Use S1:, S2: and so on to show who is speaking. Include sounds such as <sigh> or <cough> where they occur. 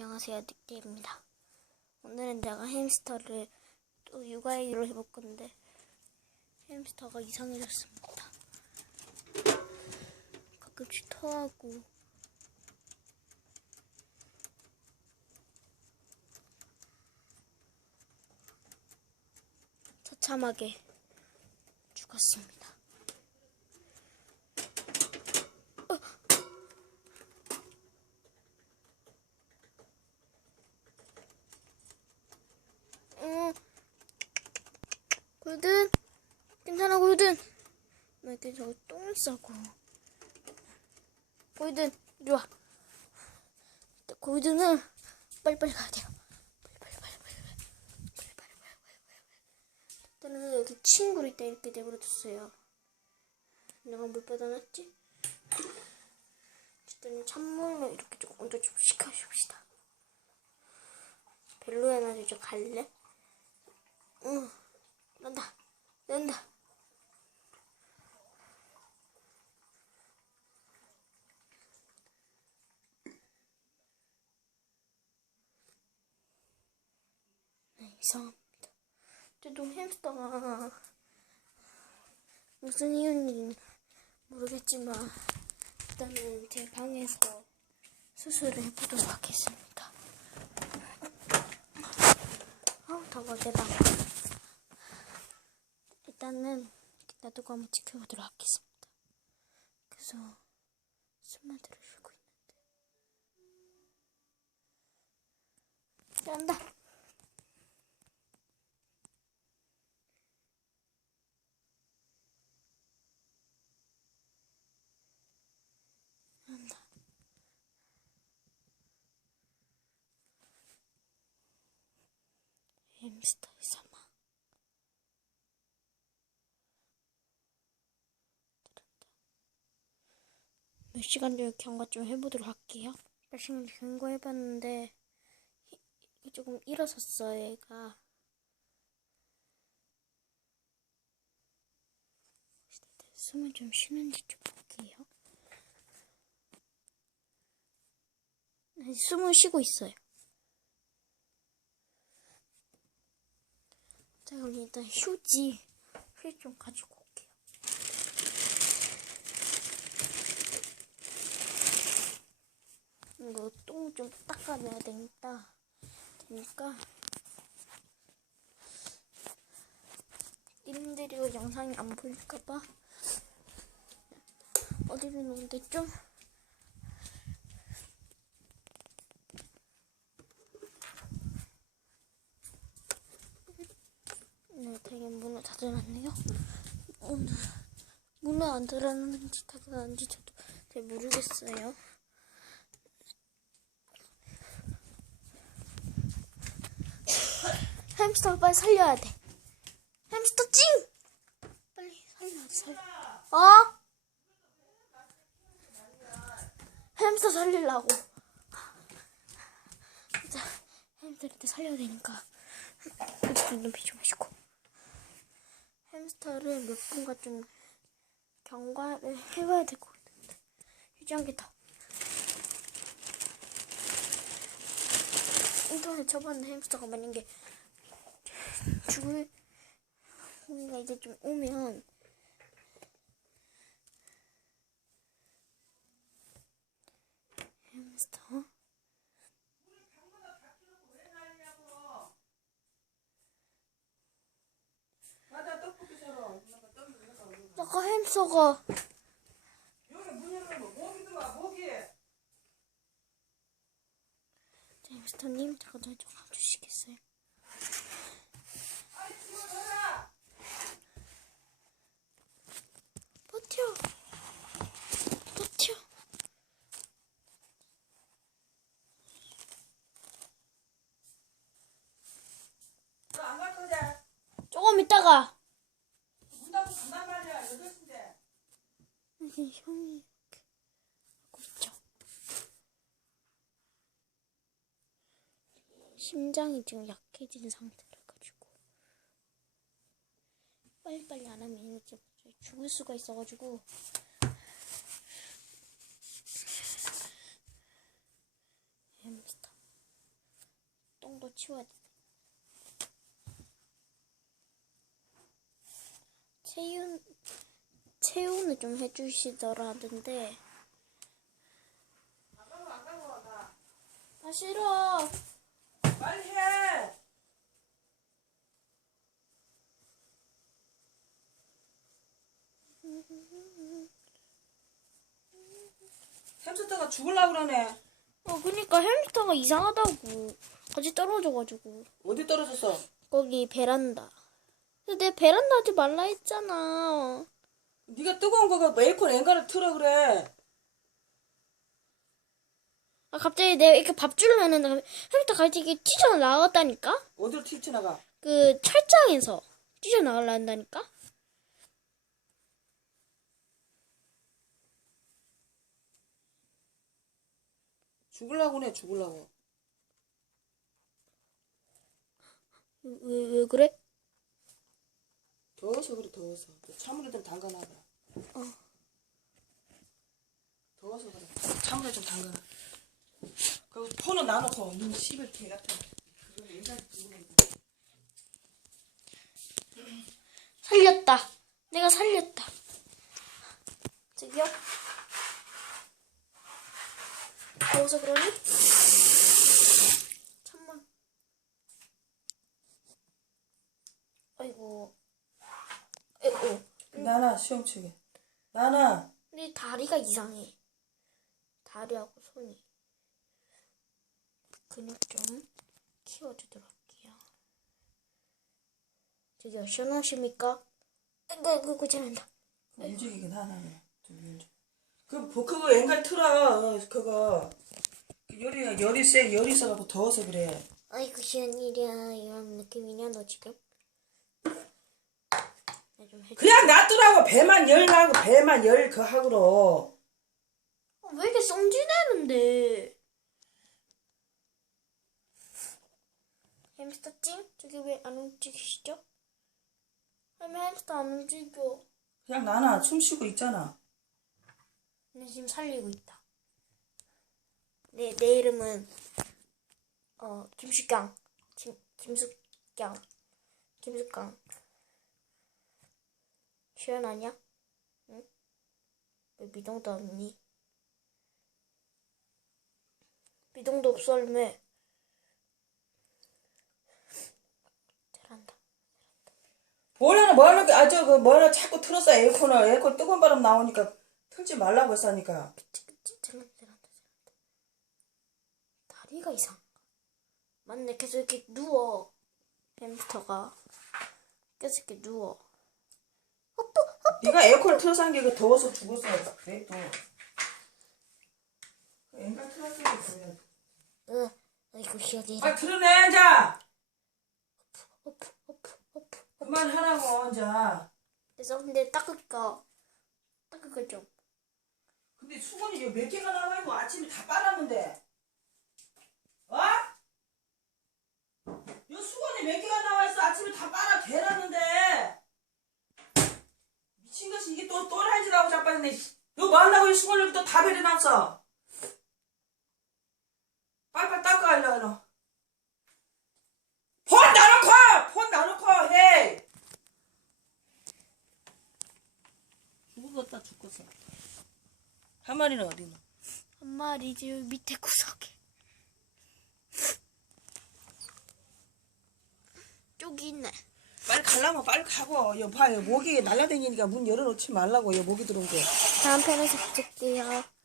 S1: 안녕하세요, 늑대입니다. 오늘은 내가 햄스터를 또 육아일로 해볼 건데, 햄스터가 이상해졌습니다. 가끔씩 토하고, 처참하게 죽었습니다. 응. 골든 괜찮아 골든. 나 이렇게 저거 똥을 싸고. 골든 이리 와. 골든은 빨리빨리 가야 돼요. 일단은 여기 친구를 있다 이렇게 내버려뒀어요. 내가 물 받아놨지? 일단 찬물로 이렇게 조금 먼저 좀 식혀줍시다. 별로야 나 이제 갈래? 응, 난다, 난다. 네, 이상합니다. 또 햄스터가 무슨 이유인지 모르겠지만 일단은 제 방에서 수술을 해보도록 하겠습니다. 아우 더워 대박 일단은 놔두고 한번 지켜보도록 하겠습니다. 그래서 숨만 들어쉬고 있는데. 짠다! 짠다. 햄스터의 사 몇 시간 전에 경과 좀 해보도록 할게요. 몇 시간 전에 경과 해봤는데 이- 조금 일어섰어요, 얘가. 숨을 좀 쉬는지 좀 볼게요. 네, 숨을 쉬고 있어요. 자, 그럼 일단 휴지, 휴지 좀 가지고 올게요. 이거 똥 좀 닦아내야 되니까, 되니까, 님들이 이거 영상이 안 보일까봐, 어디를 놓는데 좀, 네, 되게 문을 닫아놨네요. 오늘 문을 안 닫아놨는지 닫아놨는지 저도 잘 모르겠어요. 햄스터 빨리 살려야 돼. 햄스터 찡! 빨리 살려야 돼, 살려. 어? 햄스터 살리려고. 자, 햄스터 이때 살려야 되니까. 눈 비좀 마시고. 햄스터를 몇 분간 좀 경과를 해봐야 될 것 같은데. 휴지 한개 더. 인터넷 쳐봤는데 햄스터가 만약에 죽을 고기가 이제 좀 오면 햄스터? 아까 햄스터가
S2: 모기
S1: 햄스터님 잠깐 좀 와주시겠어요?
S2: 아이 집어넣어라
S1: 버텨 버텨
S2: 너안 갈 거냐
S1: 조금 있다가
S2: 문 닫고 간단 말이야 여덟 시인데
S1: 이제 형이 이렇게 하고 있죠. 심장이 지금 약해진 상태라 가지고 빨리빨리 안 하면 이제 죽을 수가 있어가지고 햄스터 또 치워야 돼. 채윤 채윤을 좀 해주시더라는데 아 싫어.
S2: 빨리 해. 햄스터가 죽을라 그러네.
S1: 어 그니까 햄스터가 이상하다고 같이 떨어져가지고
S2: 어디 떨어졌어?
S1: 거기 베란다. 근데 내 베란다 하지 말라 했잖아.
S2: 네가 뜨거운 거가 에이콘 엔가를 틀어 그래.
S1: 아 갑자기 내가 이렇게 밥 주려면은 햄스터 같이 이렇게 튀져 나갔다니까?
S2: 어디로 튀쳐나가?
S1: 그 철장에서 튀져 나가려 한다니까?
S2: 죽을라고 네 죽을라고.
S1: 왜, 왜 그래?
S2: 더워서 그래 더워서. 찬물에 좀 담가놔봐. 더워서 그래. 찬물에 좀 담가놔. 그 폰은 놔놓고 눈 씹을 개 같은. 그거 옛날에 거.
S1: 살렸다. 내가 살렸다. 저기요? 더워서 그러니? 참만. 아이고. 아이고.
S2: 나나 수영 측에. 나나.
S1: 근데 다리가 이상해. 다리하고 손이. 근육 좀 키워주도록 할게요. 저기요, 시원하십니까? 아이고, 아이고, 아이고, 잘한다.
S2: 움직이긴 하네. 움직. 그, 그, 그거 앵갈 틀어. 어, 그거. 그 열이, 열이 세, 열이 있어갖고 더워서 그래.
S1: 아이고, 시원 일이야. 이런 느낌이냐, 너 지금?
S2: 그냥 놔두라고. 배만 열 나고, 배만 열 그 하고로.
S1: 어, 왜 이렇게 썽지내는데? 햄스터 찡? 저기 왜 안 움직이시죠? 왜 햄스터 안 움직여?
S2: 그냥 나나 숨 쉬고 있잖아.
S1: 나 지금 살리고 있다. 내, 내 이름은, 어, 김숙강. 김, 김숙강. 김숙강. 시원하냐? 응? 왜 미동도 없니? 미동도 없어, 얼매. 잘한다.
S2: 뭐라는, 뭐라는, 아, 저, 그, 뭐라 자꾸 틀었어, 에어컨을. 에어컨 뜨거운 바람 나오니까 틀지 말라고 했으니까.
S1: 그치, 그치, 잘한다, 잘한다, 잘한다. 다리가 이상. 맞네, 계속 이렇게 누워. 햄스터가. 계속 이렇게 누워.
S2: 네가 에어컨을 틀어서 한 게 그 더워서 죽었어. 그래, 또. 앵갈 틀었으니까 그래.
S1: 으, 아이고, 시원해.
S2: 빨리 틀어내,
S1: 어프.
S2: 그만하라고, 자.
S1: 그래서 근데 닦을까? 닦을까 좀.
S2: 근데 수건이 이거 몇 개가 나와 있고 아침에 다 빨았는데. 어? 이 수건이 몇 개가 나와 있어 아침에 다 빨아 개놨는데. 것이 이게 또 또라이질하고 자빠졌네. 이거 뭐 한다고 이 수건을 또 다 베려놨어. 빨리빨리 닦아 하려 너. 폰 놔놓고! 폰 놔놓고 해! 죽었다 죽었어. 한 마리는 어디 있나?
S1: 한 마리 지금 밑에 구석에. <laughs> 쪽이 있네.
S2: 빨리 가려면 빨리 가고 여봐 여 모기 날라다니니까 문 열어놓지 말라고 여 모기 들어온 게
S1: 다음 편에서 뵙게요.